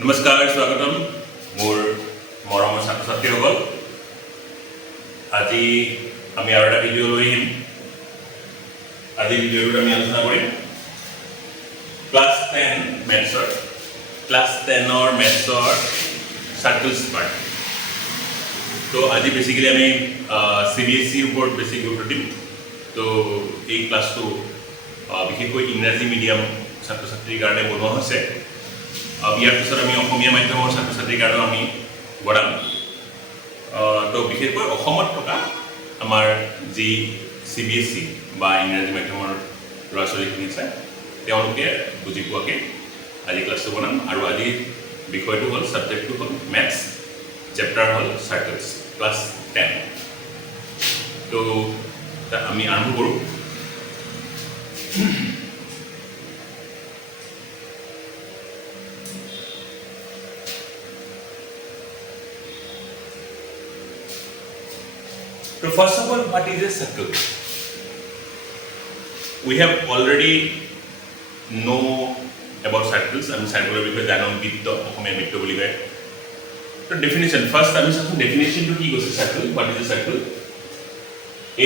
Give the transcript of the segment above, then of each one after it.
নমস্কাৰ স্বাগতম মোৰ মৰমৰ ছাত্ৰ ছাত্ৰীসকল আজি আমি আৰু এটা ভিডিঅ' লৈ আহিম আজি ভিডিঅ'টোত আমি আলোচনা কৰিম ক্লাছ 10 মেথছৰ সাৰ্কেলছ পাৰ্ট তো আজি বেসিক্যালি আমি Cbse ওপৰত বেছি গুৰুত্ব দিম তো এই ক্লাছটো বিশেষকৈ ইংৰাজী মিডিয়াম ছাত্ৰ ছাত্ৰীৰ কাৰণে বনোৱা হৈছে ইয়াৰ পিছত আমি অসমীয়া মাধ্যমৰ ছাত্ৰ ছাত্ৰীৰ কাৰণে আমি বঢ়াম তো বিশেষকৈ অসমত থকা আমাৰ যি Cbse বা ইংৰাজী মাধ্যমৰ ল'ৰা ছোৱালীখিনি আছে তেওঁলোকে বুজি পোৱাকৈ আজি ক্লাছটো বনাম আৰু আজি বিষয়টো হ'ল ছাবজেক্টটো হ'ল মেথছ চেপ্টাৰ হ'ল চাৰ্কেলছ ক্লাছ 10 তো আমি আৰম্ভ কৰোঁ So first of all, what is a circle? We have already know about circles. I am circular because I know bitto, I am bitto boli gaye. So definition. First, I am saying definition to ki goes circle. What is a circle?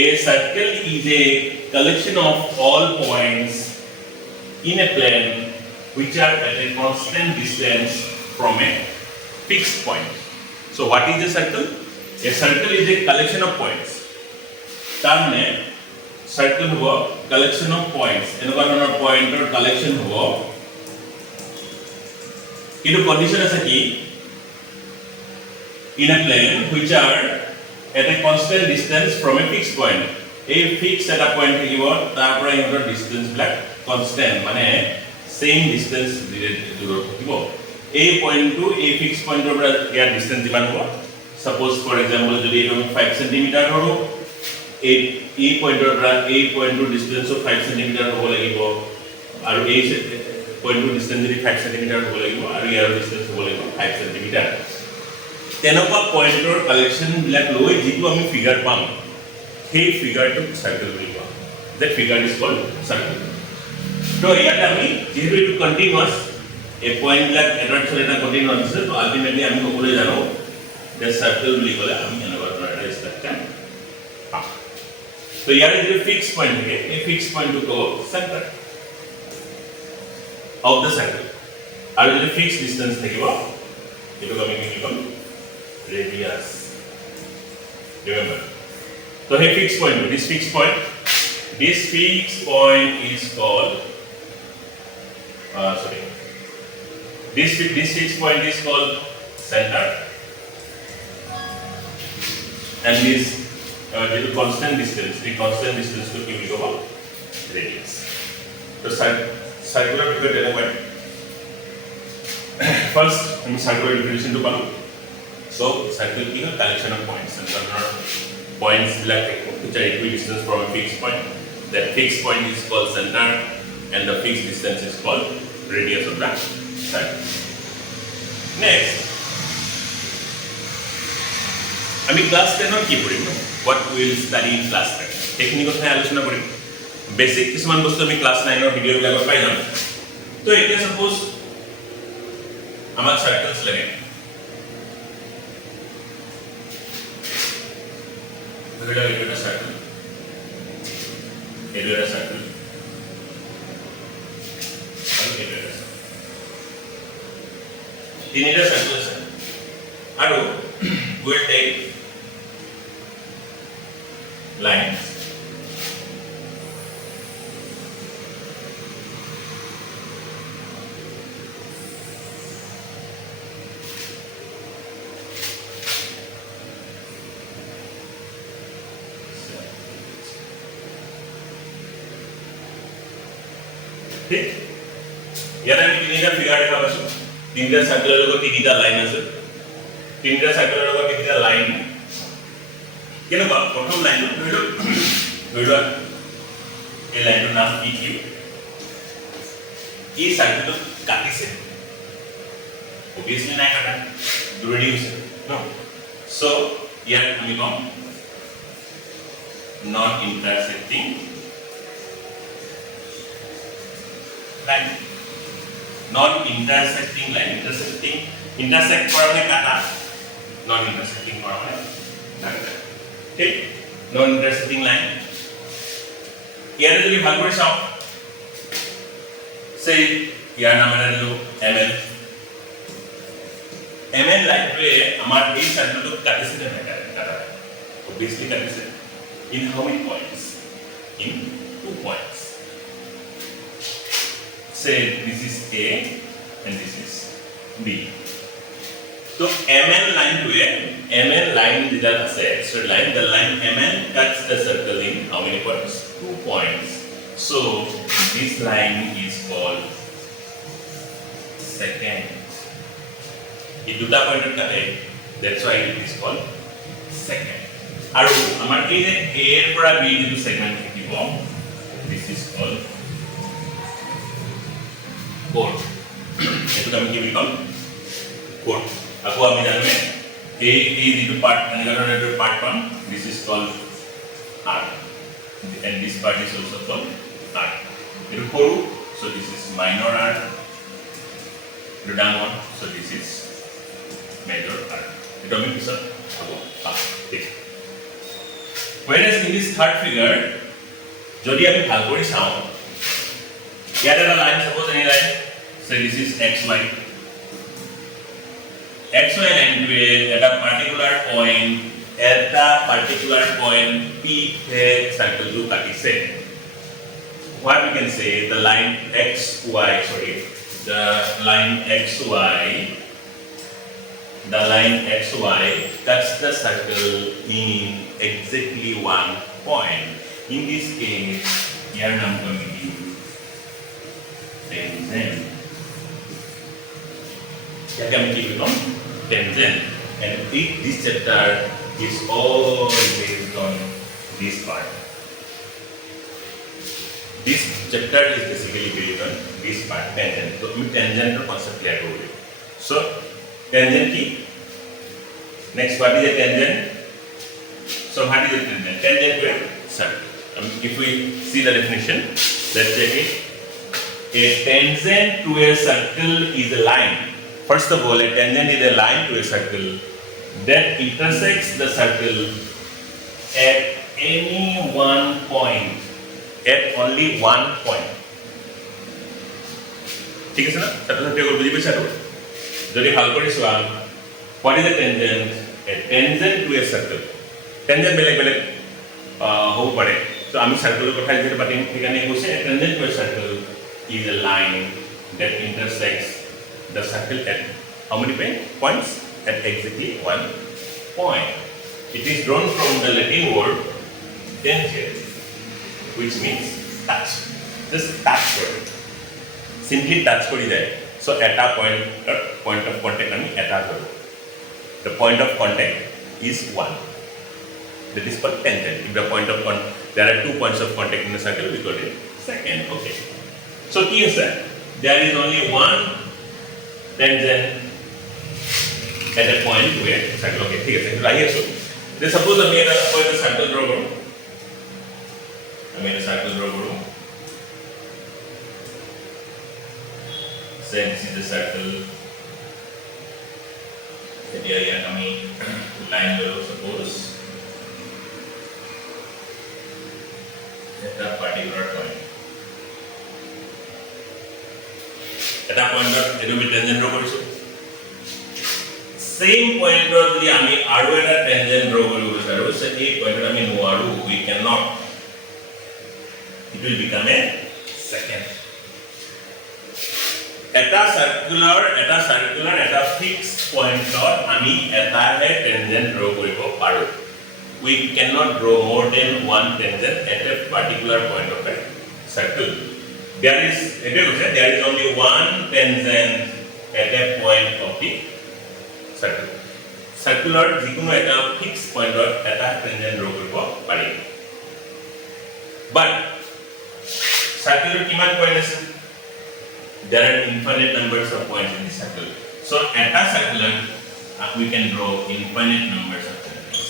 A circle is a collection of all points in a plane which are at a constant distance from a fixed point. So what is a circle? A circle is a collection of points. तारने circle हुआ collection of points. इनका number point और collection हुआ. इनो condition ऐसा कि in a plane which are at a constant distance from a fixed point. A fixed at a point की वो तारपरा इनका distance black constant माने same distance दूर की वो. A point to a fixed point और क्या distance दिमान हुआ. Suppose for example যদি এটা 5 cm হলো a point to distance of 5 cm হ'ব লাগিব আৰু a point to distance যদি 5 cm হ'ব লাগিব আৰু ইয়াৰ distance হ'ব লাগিব 5 cm তেনেকুৱা পইণ্টৰ কালেকচন বিলাক লৈ যেটো আমি ফিগাৰ পাম সেই ফিগাৰটো সাৰ্কেল বুলি কোৱা that figure is called circle তো ইয়াত আমি যেহেতু এটো কন্টিনিউয়াস এই পইণ্ট বিলাক এটাৰ পিছত এটা কন্টিনিউয়াস আছে তো আলটিমেটলি আমি সকলোৱে জানো the circle will equal আমি এনেকুৱা ধৰণৰ এটা স্ট্ৰাকচাৰ পাম তো ইয়াৰ যে ফিক্সড পইণ্ট থাকে এই ফিক্সড পইণ্টটো কো সেন্টাৰ অফ দ্য সাৰ্কেল আৰু যদি ফিক্সড ডিসটেন্স থাকিব এটো আমি কি লিখম ৰেডিয়াস ৰিমেম্বাৰ তো এই fixed point this fixed point is called this fixed point is called center and this the constant distance to give you about radius. So circular figure tell first we circular definition to follow. So circle is a collection of points and points like which are equidistant from a fixed point. That fixed point is called center and the fixed distance is called radius of the circle. Next আমি class 10 ৰ কি পঢ়িম what we will study in class 10 এইখিনি কথা আলোচনা কৰিম basic কিছুমান বস্তু আমি ক্লাস 9 ৰ ভিডিও বিলাকত পাই যাম তো এতিয়া সাপোজ আমাৰ সাৰ্কেলস লাগে এটা সাৰ্কেল এটা সাৰ্কেল আৰু এটা তিনিটা সাৰ্কেল আছে আৰু we'll take lines ঠিক ইয়াত আমি তিনিটা ফিগাৰ দেখা পাইছো তিনিটা সাৰ্কেলৰ লগত তিনিটা লাইন আছে তিনিটা সাৰ্কেলৰ লগত তিনিটা লাইন কেনেকুৱা প্ৰথম লাইন ধৰি লোৱা এই লাইনৰ নাম PQ এই সাৰ্কেলটো কাটিছে obviously নাই কাটা দূৰদি হৈছে ন সো ইয়াত আমি কম not intersecting line non-intersecting line. Intersect কৰা মানে কাটা, non-intersecting কৰা মানে কাটা। ঠিক, non-intersecting line। ইয়াৰে যদি ভাল কৰি চাওঁ, say ইয়াৰ নাম এটা দিলো ML। ML লাইনটোৱে আমাৰ এই চাৰ্কেলটো কাটিছে নে কাটা? Obviously কাটিছে। In how many points? In 2 points. Say this is A and this is B. So ML line to ML line that is straight line. The line ML cuts the circle in how many points? 2 points. So this line is called secant. It দুটা পয়েন্টত কাটে, that's why it is called secant. আৰু আমাৰ এই যে A এৰ পৰা B যিটো segment থাকিব, this is called chord. এটো আমি কি বুলি কম? chord. আকৌ আমি জানো এই যিটো পার্ট এনেকুৱা পার্ট পাম, this is called R, and this part is also called R. এটো সৰু, so this is minor R. এটো ডাঙৰ, so this is major R. এটো আমি পিছত হ'ব ঠিক। Whereas in this third figure, যদি আমি ভাল কৰি চাওঁ, ইয়াত এটা line, suppose any line, say this is XY. XY line at a particular point P circle to say. What we can say, the line XY cuts the circle in exactly 1 point. In this case, here number tangent. Here we become tangent, and this chapter is all based on this part. This chapter is basically based on this part, tangent. So we tangent concept clear ho gayi. So tangent ki next, what is a tangent? So what is a tangent? Tangent to a circle. If we see the definition, let's check it. A tangent to a circle is a line. First of all, a tangent is a line to a circle that intersects the circle at any one point, at only one point. ঠিক আছে না? ছাত্র-ছাত্রী বুঝি পাইছা তো? যদি হাল কৰি চোৱা, what is a tangent? A tangent to a circle. Tangent বেলেগ হ'ব পাৰে। So আমি সার্কেলের কথা যেটা পাতিম, এখানে কৈছে a tangent to a circle is a line that intersects the circle at how many points? At exactly 1 point. It is drawn from the Latin word tangere, which means touch. Just touch kore. Simply touch kori jay. So at a point of contact ami eta dhoro. The point of contact is 1. That is called tangent. If the point of there are 2 points of contact in the circle, we call it secant. Okay. So key is that there is only one tangent at a point where circle. Okay, ठीक है, right here. So, let's suppose I made a circle draw करूँ. Say this is the circle. Here kami line draw suppose at a particular point. এটা পয়েন্টত এটো আমি tangent draw কৰিছো। Same পয়েন্টত যদি আমি আৰু এটা টেনজেন্ট ড্ৰ কৰিব বিচাৰো, সেই পয়েন্টত আমি নোৱাৰো, we cannot. It will become a secant. এটা সাৰ্কুলাৰ এটা ফিক্সড পয়েন্টত আমি এটাহে টেনজেন্ট ড্ৰ কৰিব পাৰো। We cannot draw more than one tangent at a particular point of a circle. There is only one tangent at a point of the circle. Circular jikono eta fixed point or eta tangent draw koribo pari. But circular kiman point ase? There are infinite numbers of points in the circle. So at a circular we can draw infinite numbers of tangents.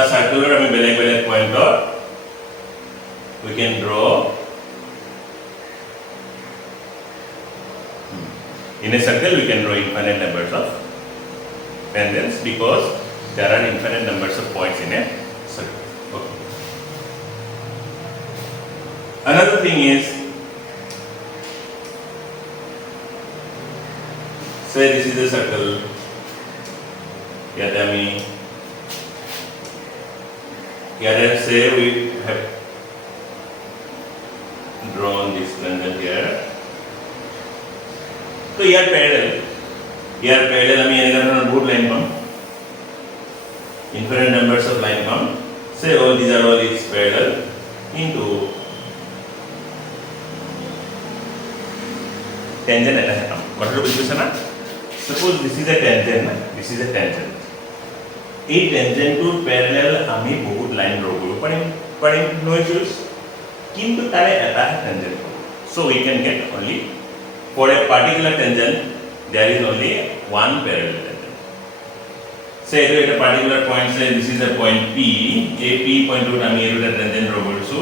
A circular ami beleg point or we can draw In a circle, we can draw infinite numbers of tangents because there are infinite numbers of points in a circle. Okay. Another thing is, say this is a circle. Here say we have drawn this tangent here. So here parallel আমি এনেকা ধৰণৰ বহুত line পাম, infinite numbers of line পাম. Say all these are all is parallel into tangent এটা পাম. কথাটো বুজিছে না? Suppose this is a tangent, this is a tangent. এই টেনজেন্টটোৰ প্যাৰেলাল আমি বহুত লাইন ড্ৰ কৰিব পাৰিম no issues, কিন্তু তাৰে এটা টেনজেন্ট হ'ব. So we can get only for a particular tangent there is only one parallel tangent. Say at a particular point, say this is a point P, AP point to আমি এটা tangent draw কৰিছো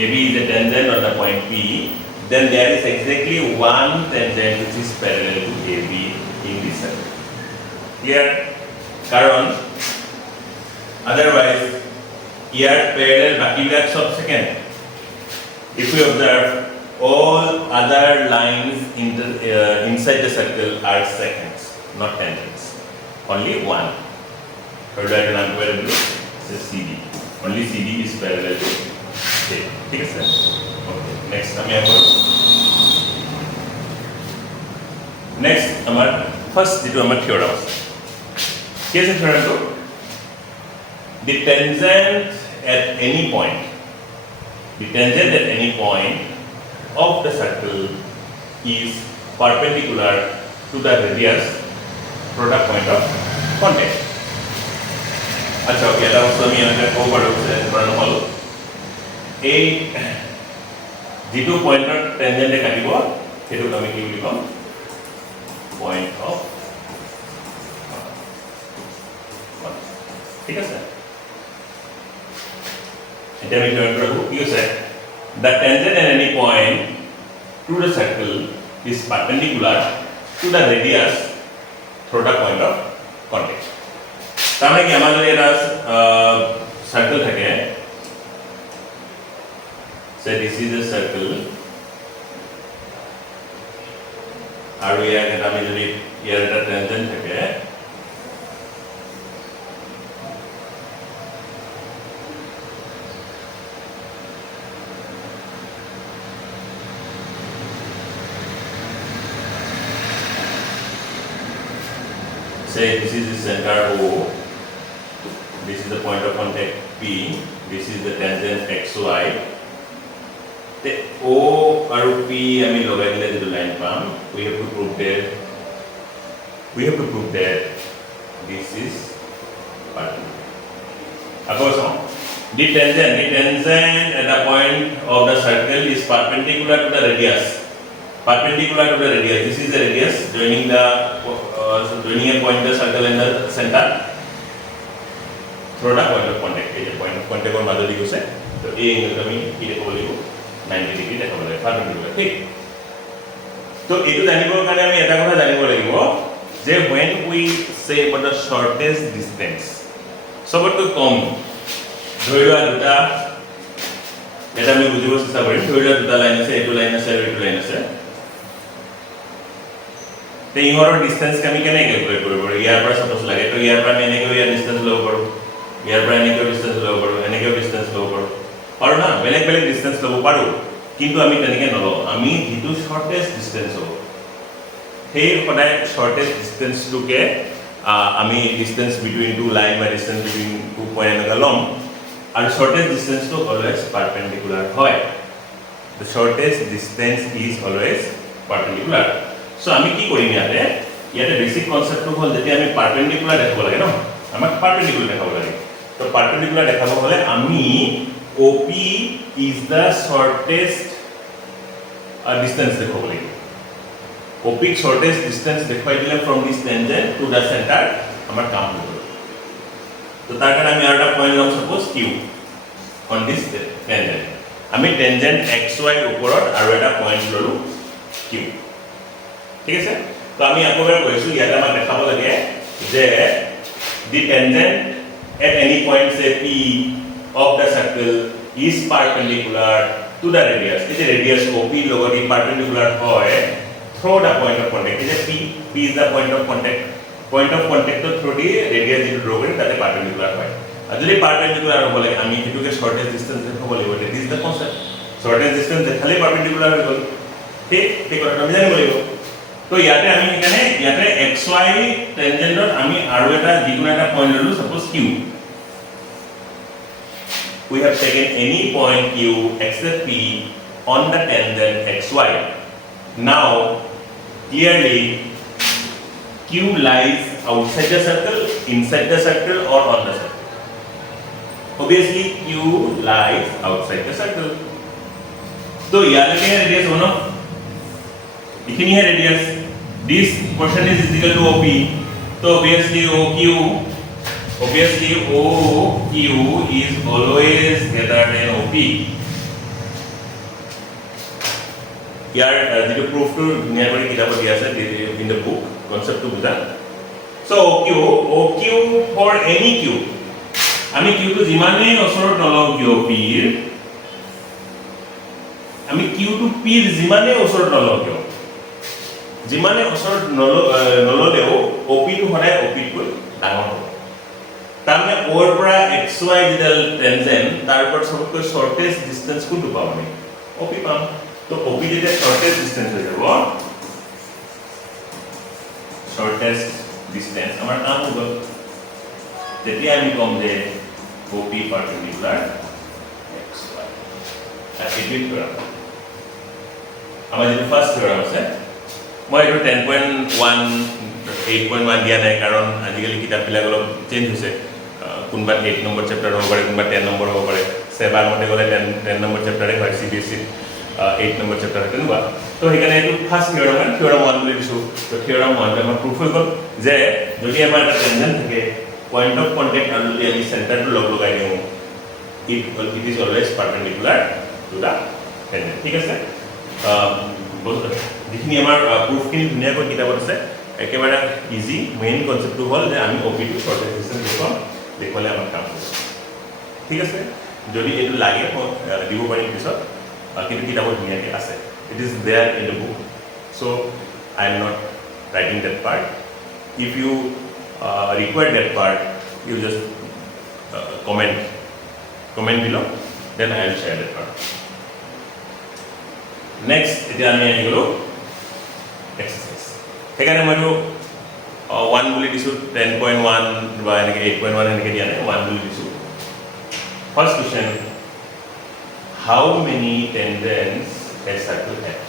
AB is a tangent on the point P, then there is exactly one tangent which is parallel to AB in this circle. Clear? Karon otherwise here parallel bakiবিলাক sub second. If we observe, all other lines inside the circle are seconds, not tangents. Only one. Third I can unparallel is CD. Only CD is parallel to A. ठीक है sir? Okay. Next हम यहाँ पर next हमार first जितो हमार theorem है. कैसे theorem तो? The tangent at any point of the circle is perpendicular to the radius product point of contact. अच्छा ओके এটা বস্তু আমি এনেকৈ ক'ব পাৰোঁ যে ধৰণ হ'ল এই যিটো পইণ্টৰ টেনজেণ্টে কাটিব সেইটোক আমি কি বুলি ক'ম? পইণ্ট অফ ঠিক আছে? এতিয়া আমি ধৰণ কৰোঁ কি হৈছে? The tangent at any point to the circle is perpendicular to the radius through the point of contact. তাহলে কি আমাদের এটা সার্কেল থাকে, say this is a circle, আর ইয়ার আমি যদি ইয়ার একটা tangent থাকে, say this is the center O, this is the point of contact P, this is the tangent XY. The O and P আমি লগাই দিলে যেটো লাইন পাম, we have to prove that this is perpendicular. Ako so the tangent at the point of the circle is perpendicular to the radius. This is the radius joining a point the circle in the center through the point of contact. The point of contact or major use है तो A angle का भी ये देखो बोलिए 90 degree देखो बोले perpendicular ठीक. तो ये तो जानी बोल करने में ऐसा कौन सा जानी बोलेगी वो जे when we say about the shortest distance सब तो कम धोइला दुटा এটা আমি বুঝিব চেষ্টা কৰিম. ধোইলা দুটা লাইন আছে, এইটো লাইন আছে আৰু এইটো লাইন আছে. তে ইহৰৰ ডিসটেন্স আমি কেনে ক্যালকুলেট কৰিব পাৰো? ইয়াৰ পৰা সপোজ লাগে তো ইয়াৰ পৰা আমি এনেকৈ ইয়াৰ ডিসটেন্স ল'ব পাৰো, ইয়াৰ পৰা এনেকৈ ডিসটেন্স ল'ব পাৰো, এনেকৈ ডিসটেন্স ল'ব পাৰো আৰু না বেলেগ বেলেগ ডিসটেন্স ল'ব পাৰো, কিন্তু আমি তেনেকৈ নলওঁ. আমি যেটো শৰ্টেষ্ট ডিসটেন্স হ'ব সেই সদায় শৰ্টেষ্ট ডিসটেন্সটোকে আমি ডিসটেন্স বিটুইন টু লাইন বা ডিসটেন্স বিটুইন টু পইণ্ট এনেকৈ ল'ম আৰু শৰ্টেষ্ট ডিসটেন্সটো অলৱেজ পাৰপেণ্ডিকুলাৰ হয়. The shortest distance is always perpendicular. So আমি কি কৰিম ইয়াতে বেসিক কনসেপ্টটো হ'ল যেতিয়া আমি পারপেন্ডিকুলার দেখাব লাগে ন, আমাক পারপেন্ডিকুলার দেখাব লাগে. তো পারপেন্ডিকুলার দেখাব হলে আমি OP is the shortest distance দেখাব লাগে. OP shortest distance দেখাই দিলে from this tangent to the center আমাৰ কাম হ'ব. তো তাৰ কাৰণে আমি আৰু এটা পইণ্ট ল'ম, suppose Q on this tangent. আমি tangent XY ওপৰত আৰু এটা পইণ্ট ললো Q. ঠিক আছে তো আমি আকবাৰ কৈছো ইয়াত আমাক দেখাব লাগে যে the tangent at any point say p of the circle is perpendicular to the radius is the radius OP লগত ই perpendicular হয় through the point of contact is p is the point of contact to through the radius যেটো draw কৰিম তাতে perpendicular হয় আৰু যদি perpendicular হ'ব লাগে আমি এটোকে shortest distance দেখাব লাগিব that is the concept shortest distance দেখালে perpendicular হৈ গ'ল ঠিক কথাটো আমি জানিব লাগিব তো ইয়াতে আমি এখানে ইয়াতে xy টেনজেন্টত আমি আৰু এটা যিকোনো এটা পয়েন্ট ললো suppose q we have taken any point q except p on the tangent xy now clearly q lies outside the circle inside the circle or on the circle obviously q lies outside the circle so ইয়ালৈকে ৰেডিয়াস হ'ব ন इतनी है radius this portion is equal to OP so obviously OQ is always greater than OP here the proof to nearby kitab diya ase in the book concept to buja so OQ for any Q ami Q to jimane osorot nolo OP ami Q to P jimane osorot nolo যিমানে ওচৰত নললেও OP টো হৰাই OP টো ডাঙৰ হ'ব তাৰমানে ওৰ পৰা xy যিডাল টেনজেন্ট তাৰ ওপৰত সবতকৈ শৰ্টেষ্ট ডিসটেন্স কোনটো পাম আমি OP পাম তো OP যেতিয়া শৰ্টেষ্ট ডিসটেন্স হৈ যাব শৰ্টেষ্ট ডিসটেন্স আমাৰ নাম হ'ব তেতিয়া আমি কম যে OP পাৰপেন্ডিকুলাৰ xy আৰ এটি কৰা আমাৰ যেটো ফাৰ্স্ট থিওৰাম আছে মই এটো 10.1 8.1 দিয়া নাই কাৰণ আজিকালি কিতাপ বিলাক অলপ চেঞ্জ হৈছে কোনবা 8 নম্বৰ চেপ্টাৰ হ'ব পাৰে কোনবা 10 নম্বৰ হ'ব পাৰে সেবা মতে গলে 10 নম্বৰ চেপ্টাৰে হয় Cbse 8 নম্বৰ চেপ্টাৰ হয় তেনেকুৱা তো সেইকাৰণে এটো ফাৰ্স্ট থিওৰাম 1 বুলি দিছো তো থিওৰাম 1 আমাৰ প্ৰুফ হৈ গল যে যদি আমাৰ এটা টেনজেন্ট থাকে পয়েন্ট অফ কন্টাক্ট আৰু যদি আমি সেন্টাৰটো লগ লগাই দিও it is always perpendicular to the tangent ঠিক আছে যিখিনি আমাৰ প্ৰুফখিনি ধুনীয়াকৈ কিতাপত আছে একেবাৰে ইজি মেইন কনসেপ্টটো হ'ল যে আমি OP টো শৰ্টেষ্ট ডিসটেন্স দেখলে আমাৰ কাম হ'ব ঠিক আছে যদি এটো লাগে দিব পাৰিম পিছত কিন্তু কিতাপত ধুনীয়াকৈ আছে it is there in the book so I am not writing that part if you require that part you just comment below then I will share that part next এটা আমি আনিলো exercise সেখানে মই 1 বুলি দিছো 10.1 বা এনেকে 8.1 এনেকে দিয়া নাই 1 বুলি দিছো first question how many tangents a circle has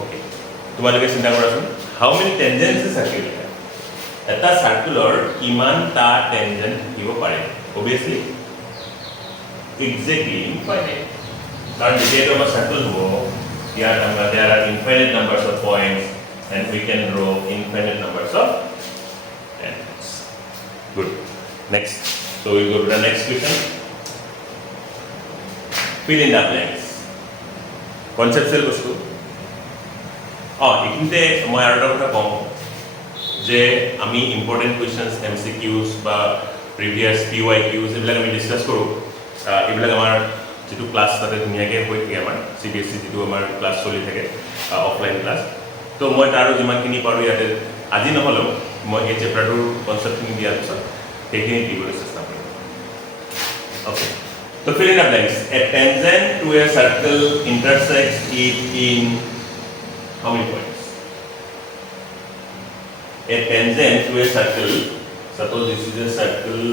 okay তোমালোকে চিন্তা কৰাচোন how many tangents a circle has এটা সাৰ্কুলাৰ কিমানটা টেনজেন্ট থাকিব পাৰে obviously exactly infinite কাৰণ যেহেতু আমাৰ সার্কেল হ'ব here there are infinite numbers of points and we can draw infinite numbers of tangents good next so we go to the next question fill in the blanks conceptual বস্তু এখিনিতে মই আৰু এটা কথা কম যে আমি ইম্পৰ্টেন্ট কোৱেশ্চনস MCQs বা প্ৰিভিয়াস PYQs এবিলাক আমি discuss কৰো এবিলাক আমাৰ যেটো ক্লাস তাতে ধুনীয়াকে হৈ থাকে আমাৰ Cbse যেটো আমাৰ ক্লাস চলি থাকে অফলাইন ক্লাস তো মই তাৰো যিমানখিনি পাৰো ইয়াতে আজি নহলো মই এই চেপ্টাৰটোৰ কনসেপ্টখিনি দিয়াৰ পিছত সেইখিনি দিবলৈ চেষ্টা কৰিম ওকে তো fill in the blanks a tangent to a circle intersects it in how many points a tangent to a circle suppose this is a circle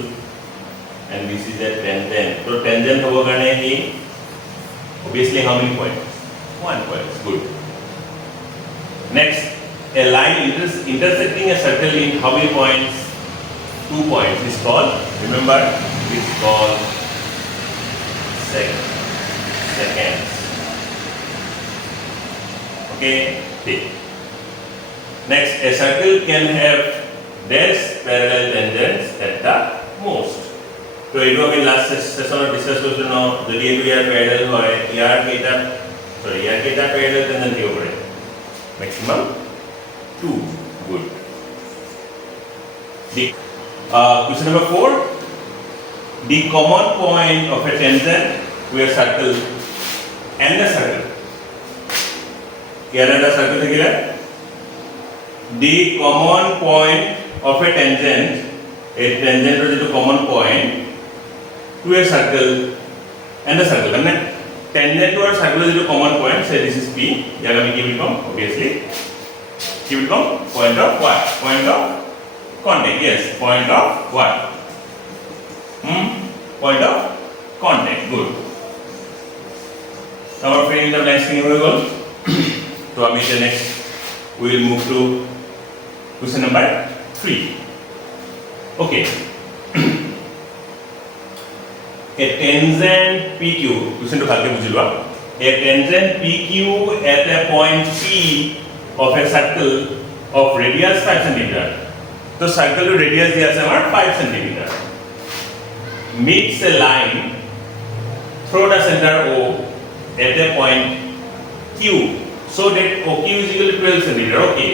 and this is a tangent so tangent hobo karone hi obviously how many points 1 point good next a line intersecting a circle in how many points 2 points is called remember it's called seconds okay next a circle can have dash parallel tangents at the most তো এইটো আমি last সেশনত discuss কৰিছিলো ন যদি এইটো ইয়াৰ প্যাৰালাল হয় ইয়াৰ কেইটা প্যাৰালাল tangent থাকিব পাৰে maximum 2. Good. Question number 4. The common point of a tangent to a circle and a circle. Here and a circle thakile. The common point of a tangent is the common point to a circle and a circle. And tangent to a circle is the common point. Say this is P. Here we give it come obviously. Give it come point of what? Point of contact. Yes, point of what? Point of contact. Good. Now our friend in the next thing we will. So the next we will move to question number 3. Okay. A tangent PQ. Question to bhalke bujhi loa. A tangent PQ at a point P of a circle of radius 5 cm. So circle to radius diya ase amar 5 cm. Meets a line through the center O at a point Q, so that OQ is equal to 12 cm. Okay,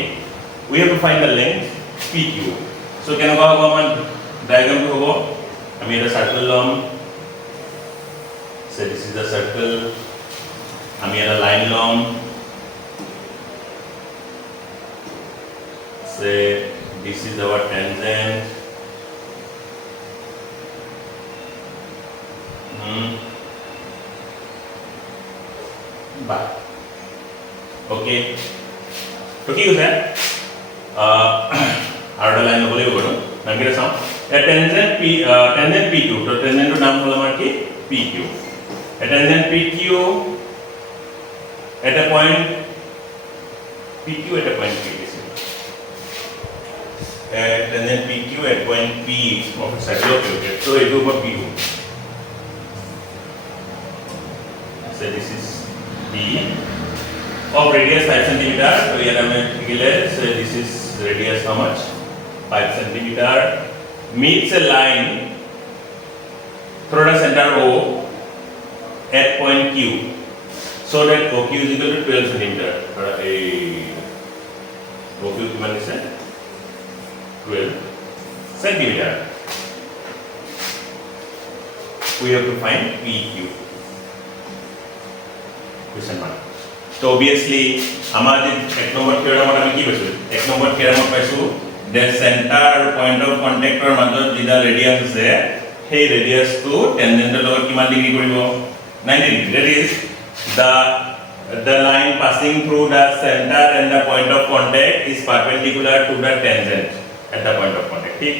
we have to find the length PQ. So can I go diagram to go? I mean the circle long. So this is the circle. I mean a line long. Say this is our tangent. Bye. Okay. So কি কৈছে আৰু এটা line ল'ব লাগিব বাৰু নাম কি চাওঁ tangent PQ তো tangent নাম হ'ল আমাৰ কি PQ tangent PQ at a point PQ at a point P tangent PQ at point P of a circle. Okay, so it over PQ. So this is P of radius 5 cm. So here I am so this is radius how much? 5 cm. Meets a line through the center O at point Q, so that OQ is equal to 12 cm. OQ is 12 cm. We have to find PQ. Question mark. So obviously, our ek number theorem আমি কি পাইছো? এক number theorem পাইছো the center point of contact or মাজত যেটা radius আছে সেই radius to tangent এর লগত কিমান ডিগ্ৰী কৰিব? 90 degree. That is the line passing through the center and the point of contact is perpendicular to the tangent at the point of contact. ठीक?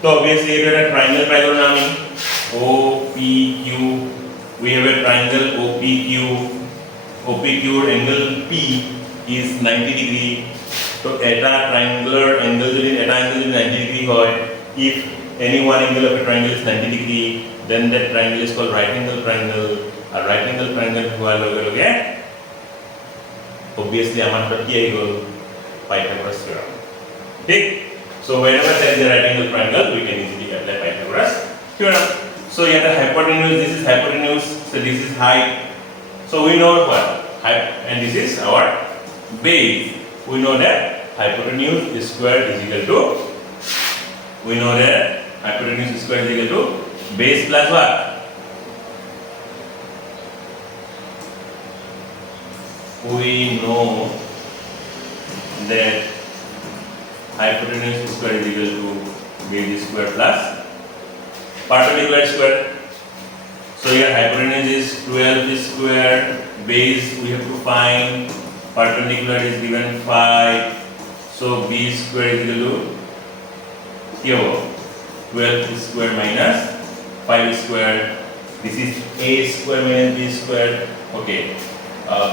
So obviously it is a triangle pattern namin OPQ. We have a triangle OPQ. OPQ angle P is 90 degree. So eta triangular angle যদি এটা angle 90 degree হয়, if any one angle of a triangle is 90 degree, then that triangle is called right angle triangle. A right angle triangle হোৱাৰ লগে লগে obviously আমাৰ তাত কি আহি গ'ল Pythagoras theorem. ঠিক? So whenever there is a right angle triangle, we can easily apply Pythagoras theorem. So here the hypotenuse, this is hypotenuse, so this is height. So we know what height, and this is our base. We know that hypotenuse squared is equal to. We know that hypotenuse squared is equal to base plus what? We know that hypotenuse square is equal to base square plus perpendicular square. So here hypotenuse is 12 square, base we have to find, perpendicular is given 5. So b square is equal to 12 square minus 5 square. This is a square minus b square. Okay.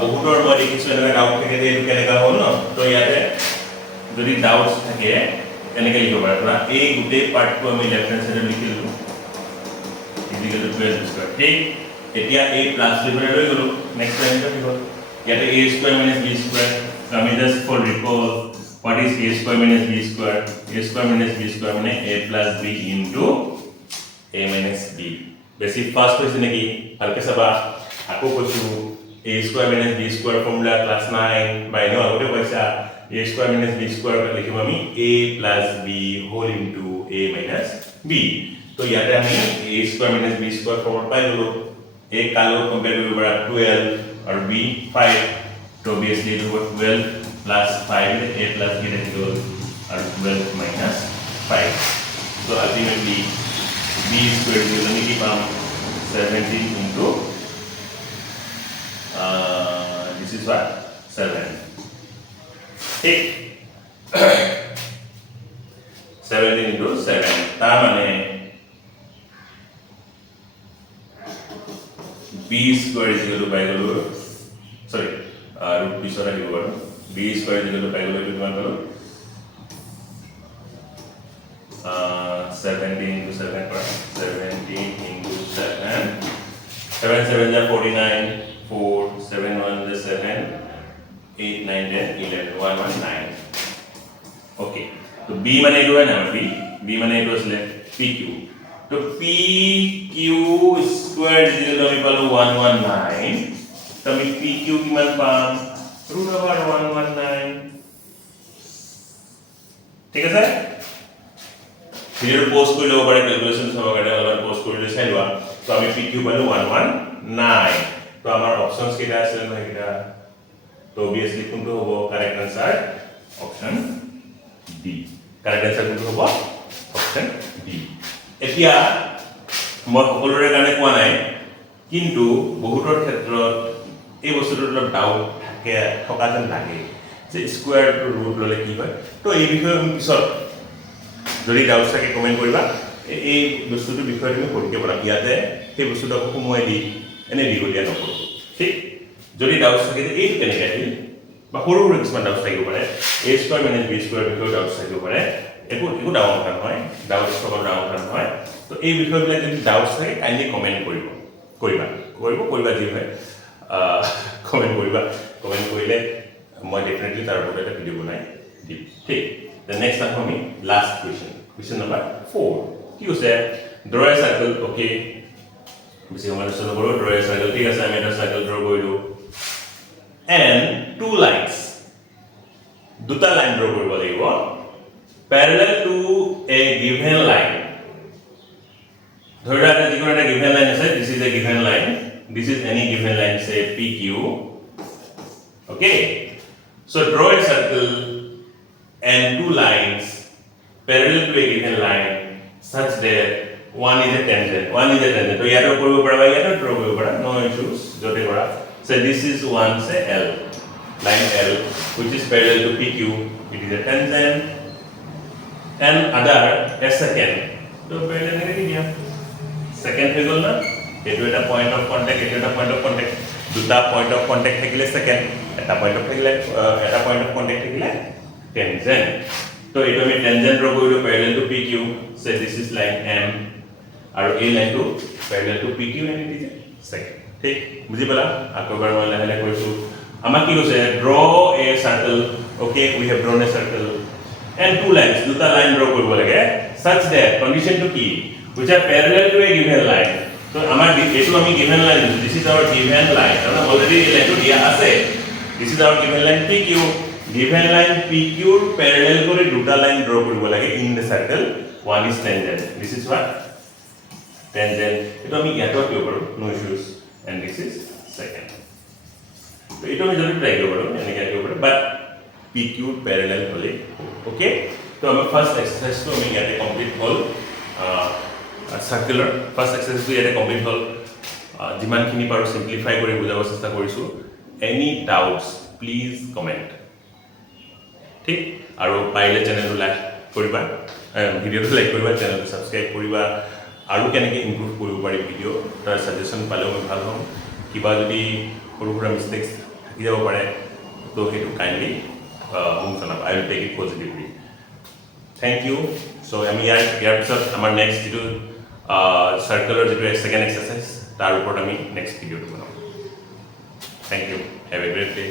বহুতৰ মই দেখিছো এনেকা doubt থাকে যে এইটো কেনেকা হ'ল ন তো ইয়াতে যদি ডাউটস থাকে এনেকে লিখিব পাৰা তোৰা এই গোটেই পাৰ্টটো আমি লেফট হ্যান্ড সাইডে লিখিলো ইকুয়াল টু 12 স্কয়ার ঠিক এতিয়া a প্লাস লিখলে লৈ গলো নেক্সট লাইনটো কি হ'ল ইয়াতে a square minus b square আমি just for recall what is a square minus b square মানে a plus b into a minus b basic first হইছে নেকি ভালকে চাবা আকৌ কৈছো a square minus b square formula class 9 by no আগতে পয়সা a square minus b square লিখিব আমি a plus b whole into a minus b তো ইয়াতে আমি a square minus b square ফৰ্মত পাই গলো a কালো কম্পেয়াৰ কৰিব পৰা 12 আৰু b 5 তো obviously it was 12 plus 5 a plus b that goes and 12 minus 5 so ultimately b square is going to become 17 into this is what 7 ठीक 17 into 7 তার মানে b square is equal to by sorry root b square is equal to b square is equal to by কিমান পালো 17 into 7 17 into 7 7 7 is 49 4 7 1 is 7 8 9 10 11 1 1 9 okay तो b माने जो है ना b माने जो है pq तो pq square is equal to আমি পালো 119 तो আমি pq কিমান পাম root over 119 ঠিক আছে ভিডিও পোস্ট কৰি লব পাৰে ক্যালকুলেশন সব কাৰণে অলপ পোস্ট কৰি চাই লোৱা তো আমি pq পালো 119 তো আমাৰ অপশনস কেটা আছে না এটা তো obviously কোনটো হ'ব correct answer option D correct answer কোনটো হ'ব অপশন ডি এতিয়া মই সকলোৰে কাৰণে কোৱা নাই কিন্তু বহুতৰ ক্ষেত্ৰত এই বস্তুটো অলপ ডাউট থাকে থকা যেন লাগে যে স্কয়াৰ ৰুট ললে কি হয় তো এই বিষয়ে আমি পিছত যদি ডাউট থাকে কমেন্ট কৰিবা এই বস্তুটো বিষয়ে তুমি পঢ়িকে পঢ়া ইয়াতে সেই বস্তুটো সময় দি এনে দিগলিয়া নকৰো ঠিক যদি ডাউট থাকে যে এই কেনেকৈ আহিল বা সৰু সৰু কিছুমান ডাউট থাকিব পাৰে a square minus b square বিষয়ে ডাউট থাকিব পাৰে একো ডাউট কথা নহয় ডাউট সকল ডাউট কথা নহয় তো এই বিষয়বিলাক যদি ডাউট থাকে কাইন্ডলি কমেন্ট কৰিবা যি হয় কমেন্ট কৰিলে মই ডেফিনেটলি তাৰ ওপৰত এটা ভিডিও বনাই দিম ঠিক the next one for me last question number 4 কি হৈছে draw a circle okay বেছি সময় নষ্ট নকৰো draw a circle ঠিক আছে আমি এটা circle draw কৰিলো and two lines দুটা লাইন draw কৰিব লাগিব parallel to a given line ধৰা এটা যিকোনো এটা given line আছে this is a given line this is any given line say pq okay so draw a circle and two lines parallel to a given line such that one is a tangent to yato koribo para ba yato draw koribo para no issues jote kora so this is one say l line l which is parallel to pq it is a tangent and other a second to parallel naki dia second hegol na etu eta point of contact দুটা point of contact thakile second eta point of contact thakile tangent तो एटो আমি tangent draw কৰিলো parallel to pq say this is line m আৰু এই লাইনটো parallel to pq and it is second ঠিক বুজি পালা আকবাৰ মই লাহে লাহে কৰিছো আমাক কি কৈছে draw a circle okay we have drawn a circle and two lines দুটা লাইন draw কৰিব লাগে such that condition to কি which are parallel to a given line so আমাৰ এটো আমি given line this is our given line আমরা already এই লাইনটো দিয়া আছে this is our given line pq given line pq parallel করে দুটা লাইন draw কৰিব লাগে in the circle one is tangent this is what tangent এটো আমি ইয়াতো কি কৰিব no issues and this is second তো এটো আমি যদি ট্রাই কৰিব এনেকৈ কি কৰিব but pq parallel হলে okay তো আমি ফার্স্ট এক্সারসাইজ তো আমি ইয়াতে কমপ্লিট হল সার্কুলার ফার্স্ট এক্সারসাইজ তো ইয়াতে কমপ্লিট হল যিমানখিনি পাৰো সিম্পলিফাই কৰি বুজাব চেষ্টা কৰিছো এনি ডাউটস প্লিজ কমেন্ট ঠিক আৰু পাইলে চেনেলটো লাইক কৰিবা ভিডিওটো লাইক কৰিবা চেনেলটো সাবস্ক্ৰাইব কৰিবা আৰু কেনেকৈ ইমপ্ৰুভ কৰিব পাৰি ভিডিও তাৰ সাজেশন পালেও মই ভাল হ'ম কিবা যদি সৰু সৰু মিস্টেকস থাকি যাব পাৰে তো সেইটো কাইন্ডলি মোক জনাবা I will take it positively thank you so আমি ইয়াৰ পিছত আমাৰ নেক্সট যেটো সাৰ্কুলাৰ যেটো সেকেন্ড এক্সাৰসাইজ তাৰ ওপৰত আমি নেক্সট ভিডিওটো বনাম thank you have a great day